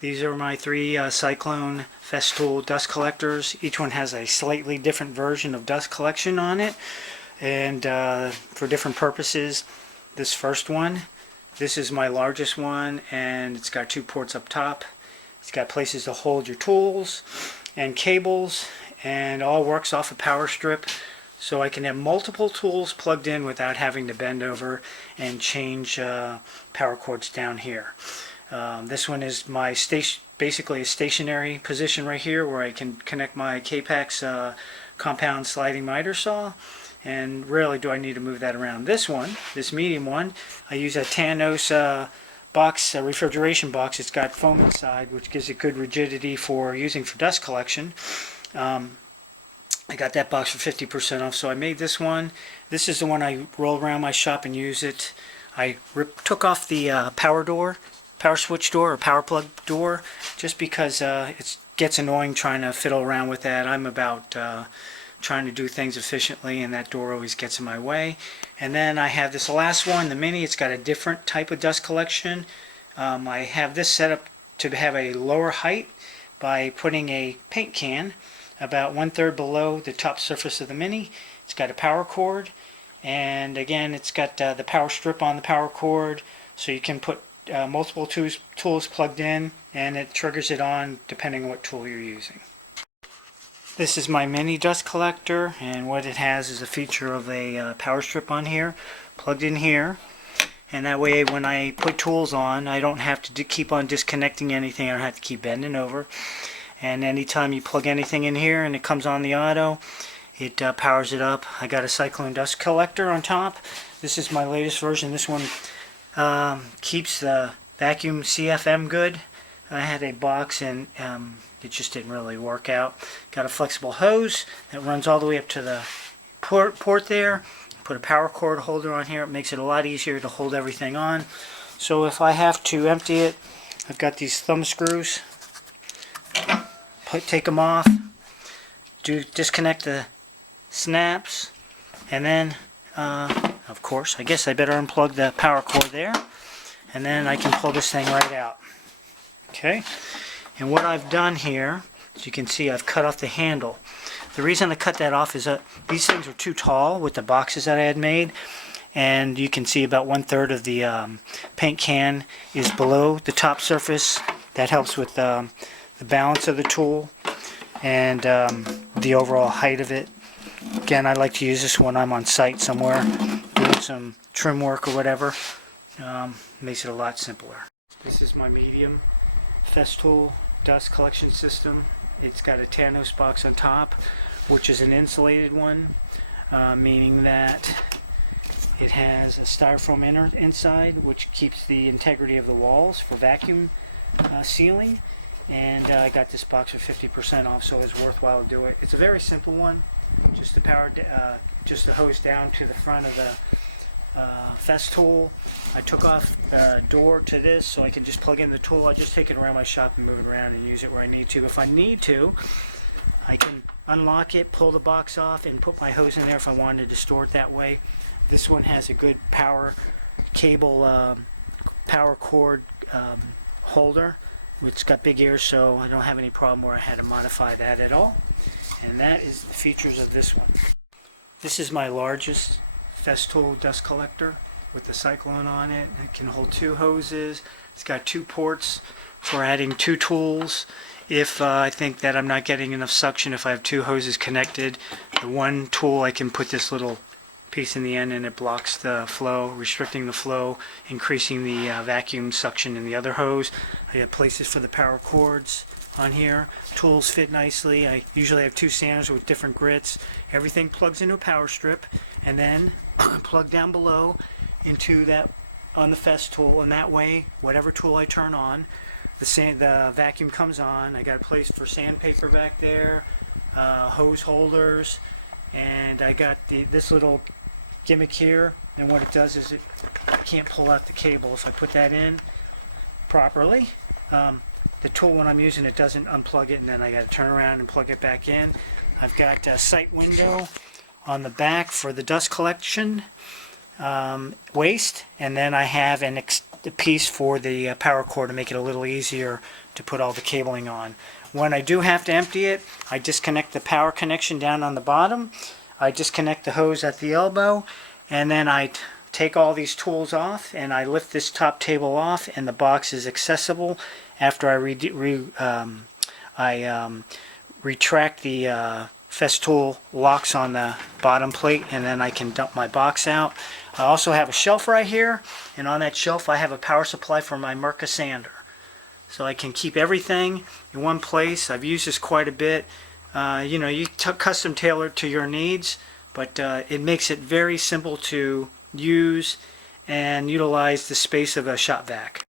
These are my three Cyclone Festool dust collectors. Each one has a slightly different version of dust collection on it, and for different purposes. This first one, this is my largest one, and it's got two ports up top. It's got places to hold your tools and cables, and all works off a power strip, so I can have multiple tools plugged in without having to bend over and change power cords down here. This one is my basically a stationary position right here where I can connect my K-Pax compound sliding miter saw, and rarely do I need to move that around. This one, this medium one, I use a Thanos box, a refrigeration box. It's got foam inside, which gives it good rigidity for using for dust collection. I got that box for 50% off, so I made this one. This is the one I roll around my shop and use it. I took off the power switch door or power plug door, just because it gets annoying trying to fiddle around with that. I'm about trying to do things efficiently, and that door always gets in my way. And then I have this last one, the Mini. It's got a different type of dust collection. I have this set up to have a lower height by putting a paint can about 1/3 below the top surface of the Mini. It's got a power cord, and again it's got the power strip on the power cord, so you can put multiple tools plugged in, and it triggers it on depending on what tool you're using. This is my Mini dust collector, and what it has is a feature of a power strip on here, plugged in here, and that way when I put tools on, I don't have to keep on disconnecting anything. I don't have to keep bending over. And anytime you plug anything in here and it comes on the auto, it powers it up. I got a Cyclone dust collector on top. This is my latest version. This one keeps the vacuum CFM good. I had a box and it just didn't really work out. Got a flexible hose that runs all the way up to the port there. Put a power cord holder on here. It makes it a lot easier to hold everything on. So if I have to empty it, I've got these thumb screws. Take them off, disconnect the snaps, and then of course I guess I better unplug the power cord there, and then I can pull this thing right out. Okay, and what I've done here, as you can see, I've cut off the handle. The reason I cut that off is that these things were too tall with the boxes that I had made, and you can see about 1/3 of the paint can is below the top surface. That helps with the balance of the tool and the overall height of it. Again, I like to use this when I'm on site somewhere doing some trim work or whatever. Makes it a lot simpler. This is my medium Festool dust collection system. It's got a Thanos box on top, which is an insulated one, meaning that it has a styrofoam inside, which keeps the integrity of the walls for vacuum sealing. And I got this box for 50% off, so it's worthwhile to do it. It's a very simple one, just the hose down to the front of the Festool. I took off the door to this so I can just plug in the tool. I just take it around my shop and move it around and use it where I need to. If I need to, I can unlock it, pull the box off, and put my hose in there if I wanted to store it that way. This one has a good power cable, power cord holder. It's got big ears, so I don't have any problem where I had to modify that at all. And that is the features of this one. This is my largest Festool dust collector with the Cyclone on it. It can hold 2 hoses. It's got 2 ports for adding 2 tools. If I think that I'm not getting enough suction, if I have 2 hoses connected, the one tool I can put this little piece in the end, and it blocks the flow, restricting the flow, increasing the vacuum suction in the other hose. I have places for the power cords on here. Tools fit nicely. I usually have 2 sanders with different grits. Everything plugs into a power strip, and then plug down below into that on the Festool, and that way whatever tool I turn on, the vacuum comes on. I got a place for sandpaper back there, hose holders, and I got this little gimmick here, and what it does is I can't pull out the cable. If I put that in properly, the tool when I'm using it doesn't unplug it, and then I got to turn around and plug it back in. I've got a sight window on the back for the dust collection waste, and then I have a piece for the power cord to make it a little easier to put all the cabling on. When I do have to empty it, I disconnect the power connection down on the bottom. I disconnect the hose at the elbow, and then I take all these tools off and I lift this top table off, and the box is accessible after I retract the Festool locks on the bottom plate, and then I can dump my box out. I also have a shelf right here, and on that shelf I have a power supply for my Mirka sander. So I can keep everything in one place. I've used this quite a bit. You know, you custom tailor it to your needs, but it makes it very simple to use and utilize the space of a shop vac.